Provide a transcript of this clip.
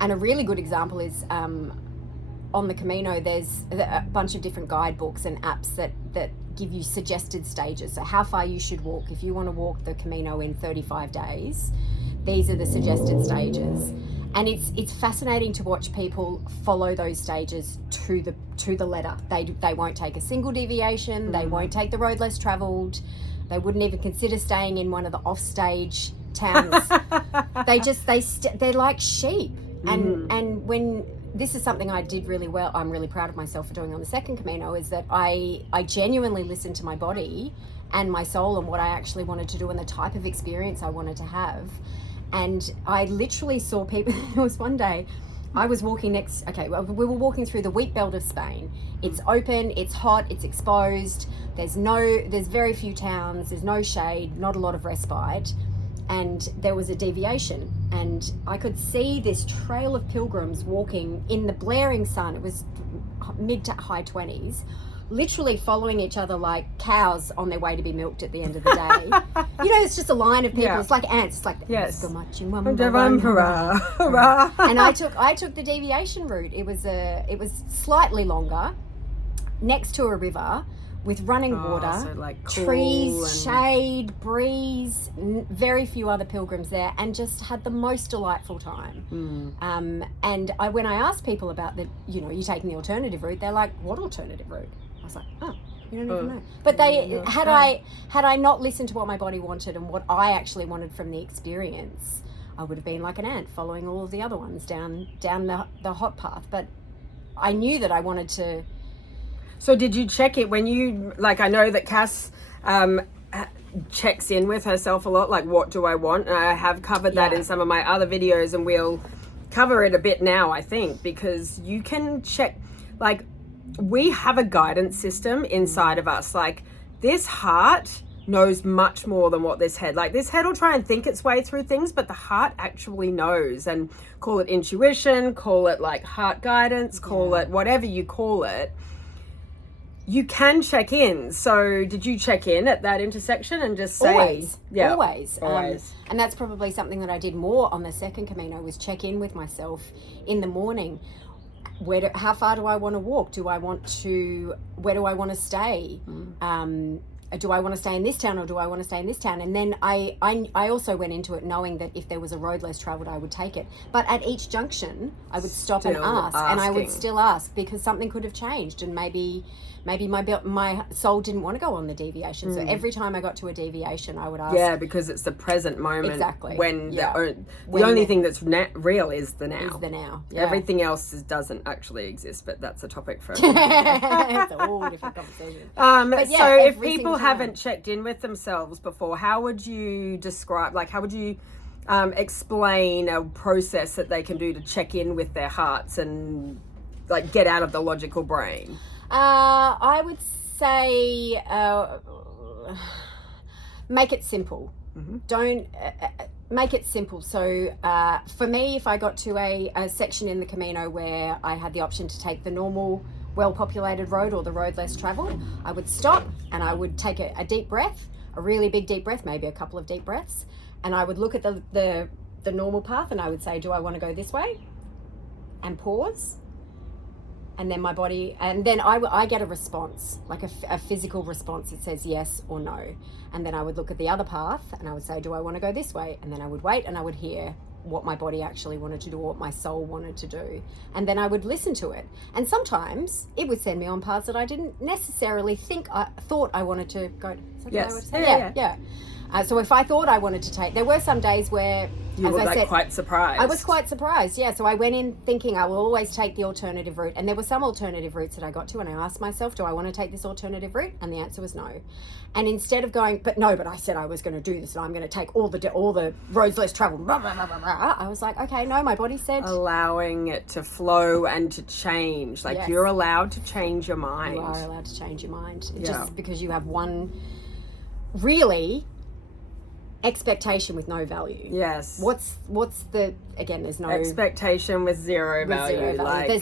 And a really good example is on the Camino, there's a bunch of different guidebooks and apps that give you suggested stages. So how far you should walk. If you want to walk the Camino in 35 days, these are the suggested stages. And it's fascinating to watch people follow those stages to the letter. They won't take a single deviation. They won't take the road less traveled. They wouldn't even consider staying in one of the off-stage towns. They're like sheep. And when this is something I did really well, I'm really proud of myself for doing on the second Camino, is that I genuinely listened to my body and my soul and what I actually wanted to do and the type of experience I wanted to have. And I literally saw people. There was one day I was walking we were walking through the wheat belt of Spain. It's open, it's hot, it's exposed. There's very few towns, there's no shade, not a lot of respite. And there was a deviation, and I could see this trail of pilgrims walking in the blaring sun. It was mid to high 20s, literally following each other like cows on their way to be milked at the end of the day. It's just a line of people. Yeah. It's like ants. It's like, yes, so much in one hurrah, hurrah. And I took the deviation route. It was slightly longer, next to a river, with running water, so like cool trees, shade, breeze, very few other pilgrims there, and just had the most delightful time. And when I asked people about you taking the alternative route, they're like, what alternative route? I was like, oh, you don't even know. But had I not listened to what my body wanted and what I actually wanted from the experience, I would have been like an ant following all of the other ones down the hot path. But I knew that I wanted to. So did you check it when you, like, I know that Cass checks in with herself a lot, like, what do I want? And I have covered that in some of my other videos, and we'll cover it a bit now, I think, because you can check, like, we have a guidance system inside of us. Like, this heart knows much more than what this head, like, this head will try and think its way through things, but the heart actually knows. And call it intuition, call it like heart guidance, call it whatever you call it. You can check in. So did you check in at that intersection and just say... Always. And that's probably something that I did more on the second Camino, was check in with myself in the morning. How far do I want to walk? Where do I want to stay? Do I want to stay in this town or do I want to stay in this town? And then I also went into it knowing that if there was a road less traveled, I would take it. But at each junction, I would stop and ask. And I would still ask, because something could have changed, and maybe my soul didn't want to go on the deviation. So every time I got to a deviation, I would ask. Yeah, because it's the present moment. Exactly. When the only thing that's real is the now. Is the now. Yeah. Everything else doesn't actually exist, but that's a topic for it's a whole different conversation. So if people haven't checked in with themselves before, how would you describe, like, how would you explain a process that they can do to check in with their hearts and, like, get out of the logical brain? I would say make it simple. Don't make it simple. So for me, if I got to a section in the Camino where I had the option to take the normal well-populated road or the road less traveled, I would stop and I would take a deep breath, a really big deep breath, maybe a couple of deep breaths, and I would look at the normal path and I would say, do I want to go this way? And pause. And then my body, and then I get a response, like a physical response that says yes or no. And then I would look at the other path and I would say, do I want to go this way? And then I would wait and I would hear what my body actually wanted to do, or what my soul wanted to do. And then I would listen to it. And sometimes it would send me on paths that I didn't necessarily thought I wanted to go. Yes. Yeah. So if I thought I wanted to take, there were some days where, you as were I said, quite surprised. I was quite surprised, yeah. So I went in thinking I will always take the alternative route. And there were some alternative routes that I got to, and I asked myself, do I want to take this alternative route? And the answer was no. And instead of going, but I said I was going to do this and I'm going to take all the roads less traveled, blah, blah, blah, blah, blah. I was like, okay, no, my body said. Allowing it to flow and to change. Like, you're allowed to change your mind. You are allowed to change your mind. Just because you have one really expectation with no value. Yes. What's the, again, there's no expectation with zero value. There's